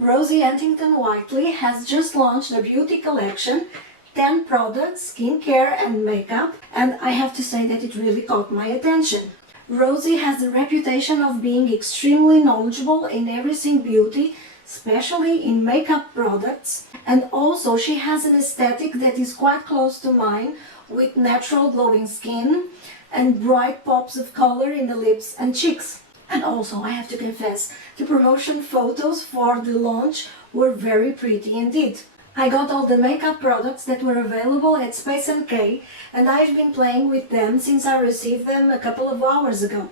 Rosie Huntington-Whiteley has just launched a beauty collection, 10 products, skincare and makeup, and I have to say that it really caught my attention. Rosie has the reputation of being extremely knowledgeable in everything beauty, especially in makeup products, and also she has an aesthetic that is quite close to mine, with natural glowing skin and bright pops of color in the lips and cheeks. And also, I have to confess, the promotion photos for the launch were very pretty indeed. I got all the makeup products that were available at Space NK, and I've been playing with them since I received them a couple of hours ago.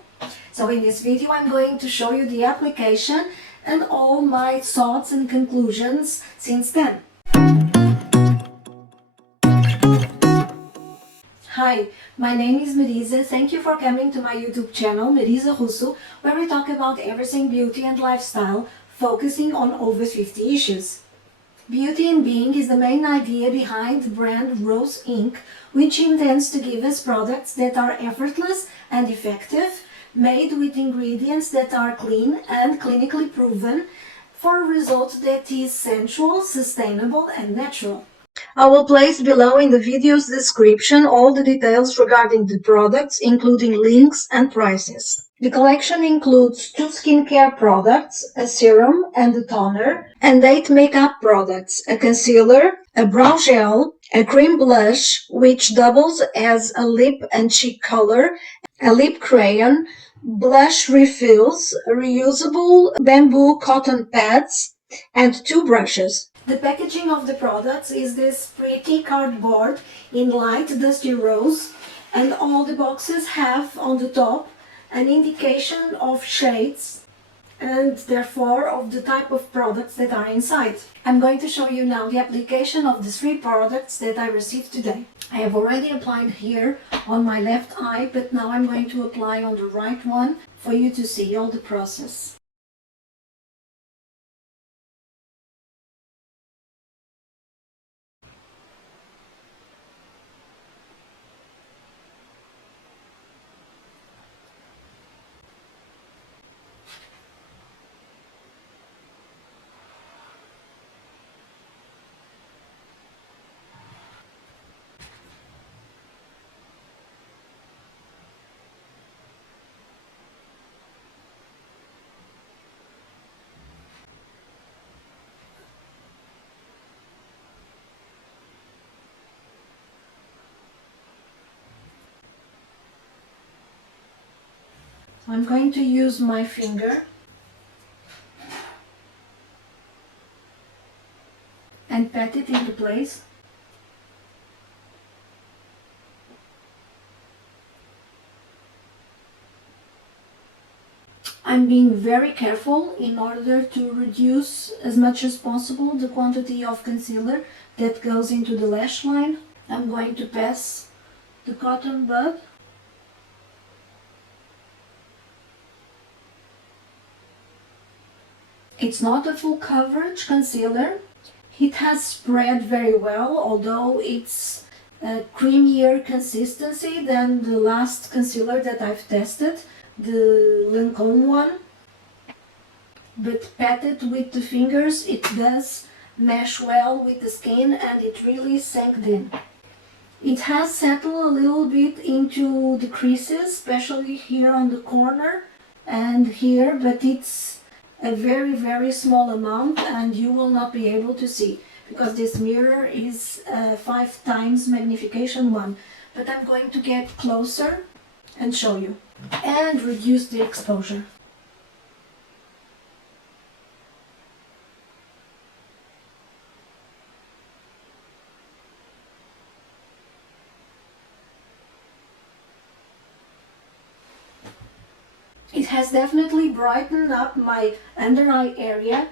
So in this video I'm going to show you the application and all my thoughts and conclusions since then. Hi, my name is Marisa. Thank you for coming to my YouTube channel, Marisagrusso, where we talk about everything beauty and lifestyle, focusing on over 50 issues. Beauty in Being is the main idea behind the brand Rose Inc., which intends to give us products that are effortless and effective, made with ingredients that are clean and clinically proven, for a result that is sensual, sustainable and natural. I will place below in the video's description all the details regarding the products, including links and prices. The collection includes 2 skincare products, a serum and a toner, and 8 makeup products, a concealer, a brow gel, a cream blush, which doubles as a lip and cheek color, a lip crayon, blush refills, reusable bamboo cotton pads, and 2 brushes. The packaging of the products is this pretty cardboard in light dusty rose, and all the boxes have on the top an indication of shades and therefore of the type of products that are inside. I'm going to show you now the application of the 3 products that I received today. I have already applied here on my left eye, but now I'm going to apply on the right one for you to see all the process. I'm going to use my finger and pat it into place. I'm being very careful in order to reduce as much as possible the quantity of concealer that goes into the lash line. I'm going to pass the cotton bud . It's not a full coverage concealer. It has spread very well, although it's a creamier consistency than the last concealer that I've tested, the Lancome one. But patted with the fingers, it does mesh well with the skin and it really sank in. It has settled a little bit into the creases, especially here on the corner and here, but it's a very, very small amount and you will not be able to see because this mirror is a 5 times magnification one. But I'm going to get closer and show you and reduce the exposure. It has definitely brightened up my under eye area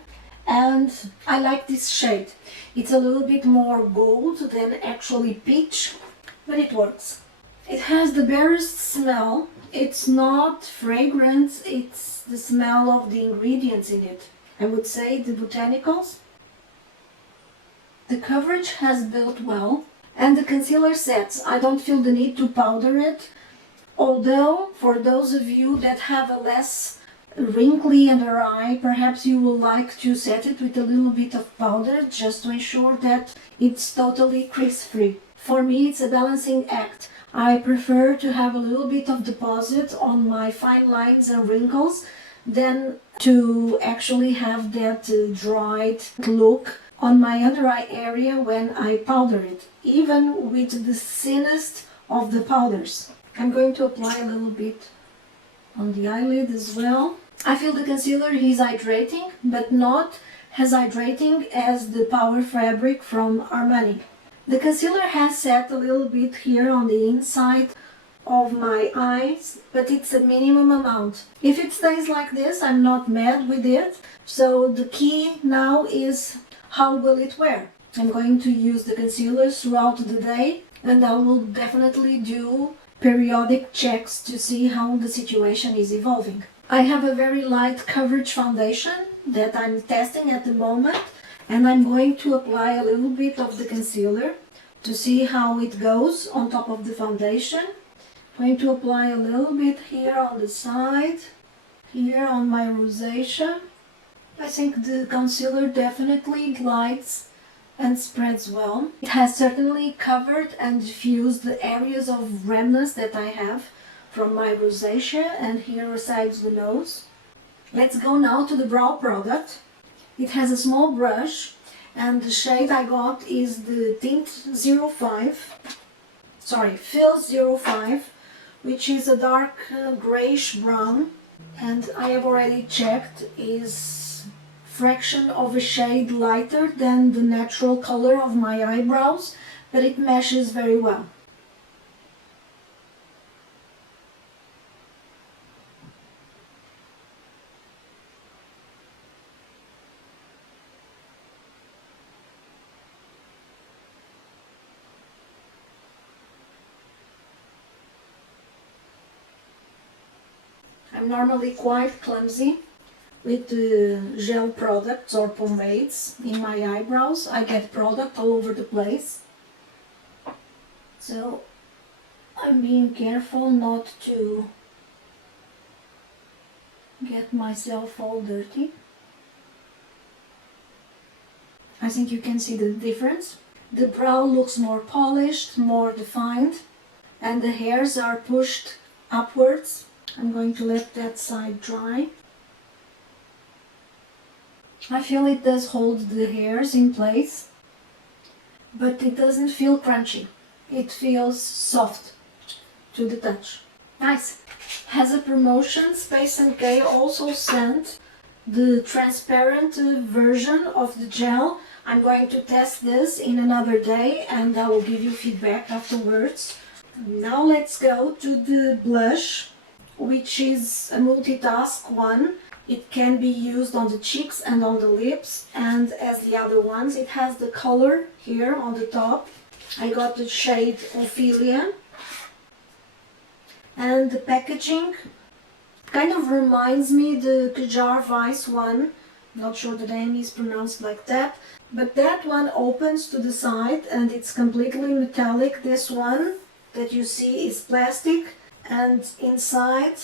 and I like this shade. It's a little bit more gold than actually peach, but it works. It has the barest smell. It's not fragrance, it's the smell of the ingredients in it. I would say the botanicals. The coverage has built well and the concealer sets. I don't feel the need to powder it. Although, for those of you that have a less wrinkly under eye, perhaps you will like to set it with a little bit of powder just to ensure that it's totally crease-free. For me, it's a balancing act. I prefer to have a little bit of deposit on my fine lines and wrinkles than to actually have that dried look on my under eye area when I powder it, even with the thinnest of the powders. I'm going to apply a little bit on the eyelid as well. I feel the concealer is hydrating, but not as hydrating as the Power Fabric from Armani. The concealer has set a little bit here on the inside of my eyes, but it's a minimum amount. If it stays like this, I'm not mad with it. So the key now is how will it wear. I'm going to use the concealer throughout the day, and I will definitely do periodic checks to see how the situation is evolving. I have a very light coverage foundation that I'm testing at the moment, and I'm going to apply a little bit of the concealer to see how it goes on top of the foundation. I'm going to apply a little bit here on the side, here on my rosacea. I think the concealer definitely glides and spreads well. It has certainly covered and diffused the areas of redness that I have from my rosacea and here besides the nose. Let's go now to the brow product. It has a small brush and the shade I got is the Tint 05, Fill 05, which is a dark grayish brown, and I have already checked is fraction of a shade lighter than the natural color of my eyebrows, but it meshes very well. I'm normally quite clumsy with the gel products or pomades in my eyebrows. I get product all over the place. So I'm being careful not to get myself all dirty. I think you can see the difference. The brow looks more polished, more defined, and the hairs are pushed upwards. I'm going to let that side dry. I feel it does hold the hairs in place, but it doesn't feel crunchy. It feels soft to the touch. Nice. As a promotion, Space & K also sent the transparent version of the gel. I'm going to test this in another day and I will give you feedback afterwards. Now let's go to the blush, which is a multitask one. It can be used on the cheeks and on the lips, and as the other ones, it has the color here on the top. I got the shade Ophelia, and the packaging kind of reminds me the Kajar Vice one. Not sure the name is pronounced like that, but that one opens to the side and it's completely metallic. This one that you see is plastic, and inside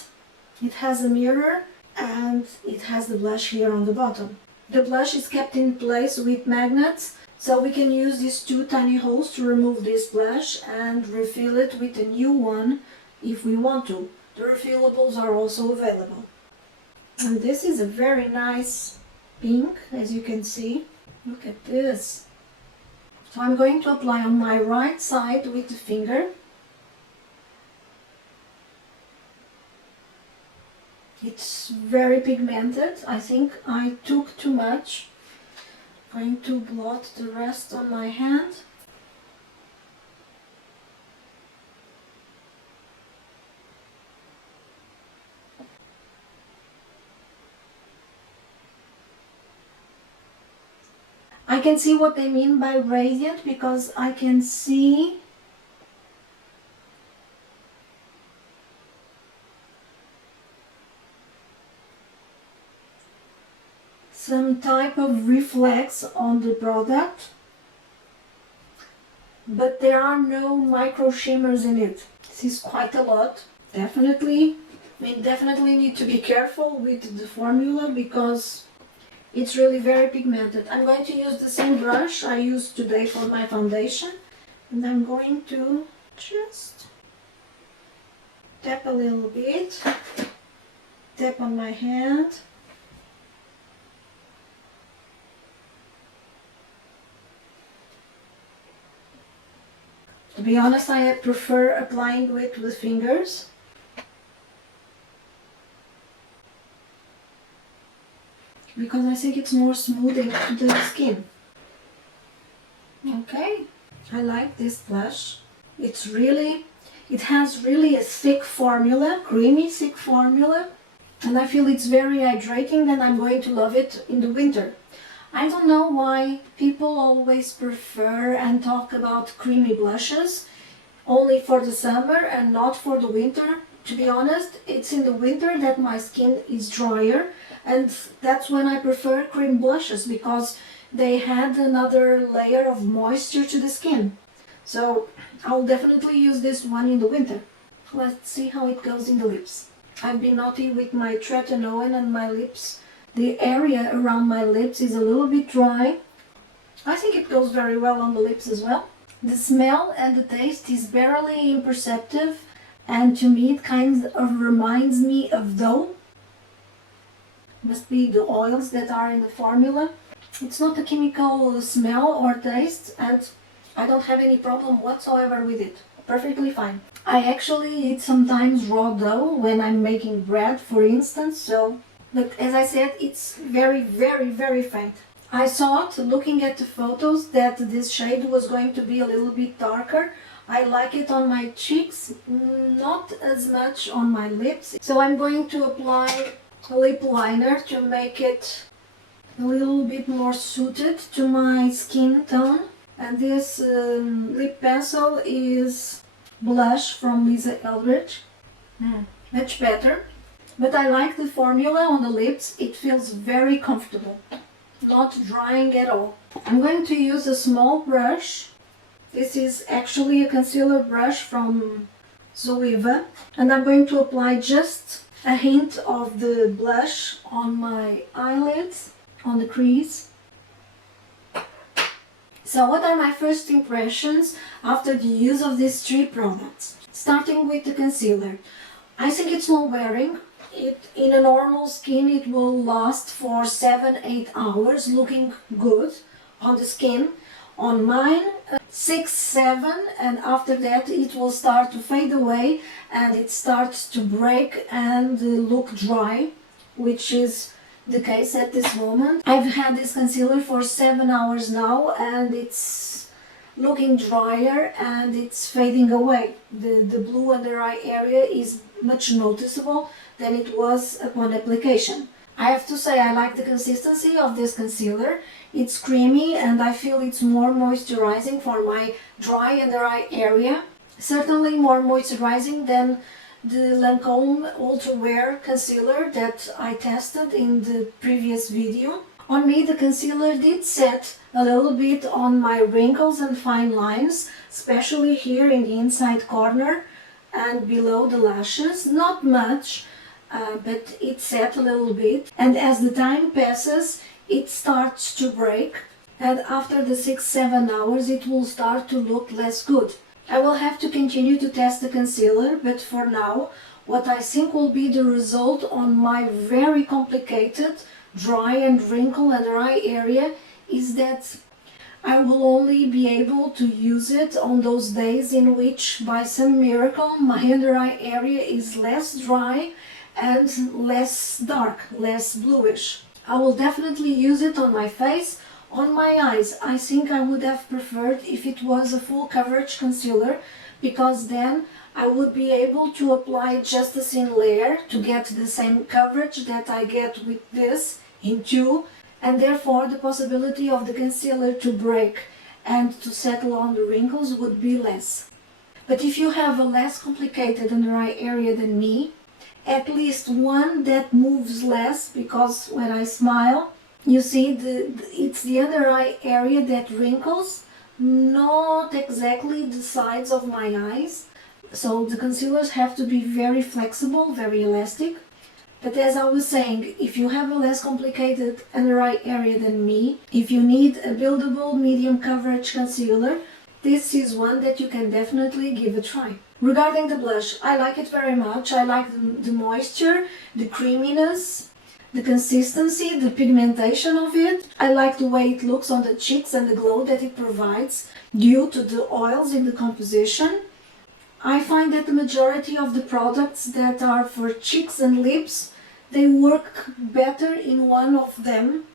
it has a mirror and it has the blush here on the bottom. The blush is kept in place with magnets, so we can use these two tiny holes to remove this blush and refill it with a new one if we want to. The refillables are also available. And this is a very nice pink, as you can see. Look at this. So I'm going to apply on my right side with the finger. It's very pigmented. I think I took too much. I'm going to blot the rest on my hand. I can see what they mean by radiant because I can see some type of reflex on the product, but there are no micro shimmers in it. This is quite a lot. Definitely We definitely need to be careful with the formula because it's really very pigmented. I'm going to use the same brush I used today for my foundation, and I'm going to just tap a little bit, tap on my hand. To be honest, I prefer applying it with fingers. Because I think it's more smoothing to the skin. Okay, I like this blush. It has really a thick formula, creamy thick formula, and I feel it's very hydrating, and I'm going to love it in the winter. I don't know why people always prefer and talk about creamy blushes only for the summer and not for the winter. To be honest, it's in the winter that my skin is drier, and that's when I prefer cream blushes because they had another layer of moisture to the skin. So I'll definitely use this one in the winter. Let's see how it goes in the lips. I've been naughty with my tretinoin and my lips. The area around my lips is a little bit dry. I think it goes very well on the lips as well. The smell and the taste is barely imperceptible, and to me it kind of reminds me of dough. Must be the oils that are in the formula. It's not a chemical smell or taste, and I don't have any problem whatsoever with it. Perfectly fine. I actually eat sometimes raw dough when I'm making bread, for instance, but as I said, it's very, very, very faint. I thought, looking at the photos, that this shade was going to be a little bit darker. I like it on my cheeks, not as much on my lips. So I'm going to apply a lip liner to make it a little bit more suited to my skin tone. And this lip pencil is blush from Lisa Eldridge. Much better. But I like the formula on the lips. It feels very comfortable. Not drying at all. I'm going to use a small brush. This is actually a concealer brush from Zoeva. And I'm going to apply just a hint of the blush on my eyelids, on the crease. So what are my first impressions after the use of these three products? Starting with the concealer. I think it's well wearing. In a normal skin it will last for 7-8 hours looking good on the skin. On mine 6-7, and after that it will start to fade away and it starts to break and look dry, which is the case at this moment. I've had this concealer for 7 hours now and it's looking drier and it's fading away. The blue under eye area is much noticeable than it was upon application. I have to say I like the consistency of this concealer. It's creamy and I feel it's more moisturizing for my dry under eye area. Certainly more moisturizing than the Lancome Ultra Wear concealer that I tested in the previous video. On me the concealer did set a little bit on my wrinkles and fine lines, especially here in the inside corner and below the lashes. Not much, but it set a little bit. And as the time passes, it starts to break. And after the 6-7 hours, it will start to look less good. I will have to continue to test the concealer, but for now, what I think will be the result on my very complicated dry and wrinkle under eye area is that I will only be able to use it on those days in which, by some miracle, my under eye area is less dry and less dark, less bluish. I will definitely use it on my face. On my eyes, I think I would have preferred if it was a full coverage concealer, because then I would be able to apply just a thin layer to get the same coverage that I get with this in 2, and therefore the possibility of the concealer to break and to settle on the wrinkles would be less. But if you have a less complicated under eye area than me, at least one that moves less, because when I smile, you see it's the under eye area that wrinkles, not exactly the sides of my eyes. So the concealers have to be very flexible, very elastic. But as I was saying, if you have a less complicated under eye area than me, if you need a buildable medium coverage concealer, this is one that you can definitely give a try. Regarding the blush, I like it very much. I like the moisture, the creaminess, the consistency, the pigmentation of it. I like the way it looks on the cheeks and the glow that it provides due to the oils in the composition. I find that the majority of the products that are for cheeks and lips, they work better in one of them.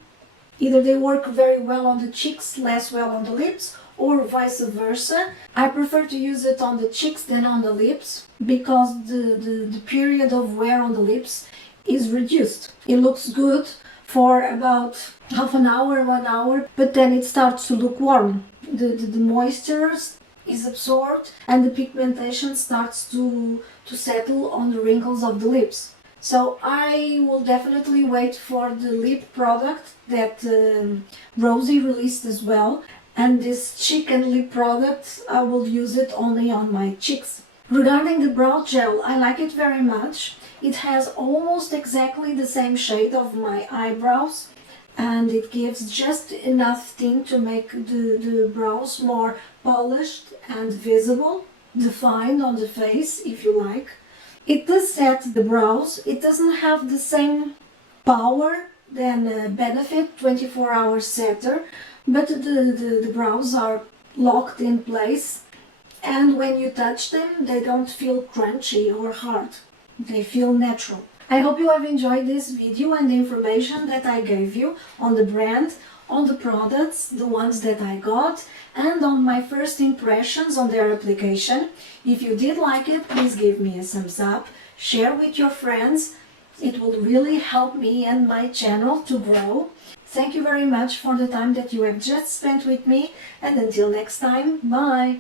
Either they work very well on the cheeks, less well on the lips, or vice versa. I prefer to use it on the cheeks than on the lips because the period of wear on the lips is reduced. It looks good for about half an hour, 1 hour, but then it starts to look warm. The moisture is absorbed and the pigmentation starts to settle on the wrinkles of the lips. So I will definitely wait for the lip product that Rosie released as well. And this cheek and lip product, I will use it only on my cheeks. Regarding the brow gel, I like it very much. It has almost exactly the same shade of my eyebrows, and it gives just enough tint to make the brows more polished and visible, defined on the face if you like. It does set the brows. It doesn't have the same power than Benefit 24-hour setter, but the brows are locked in place, and when you touch them they don't feel crunchy or hard. They feel natural. I hope you have enjoyed this video and the information that I gave you on the brand, on the products, the ones that I got, and on my first impressions on their application. If you did like it, please give me a thumbs up, share with your friends. It will really help me and my channel to grow. Thank you very much for the time that you have just spent with me, and until next time, bye!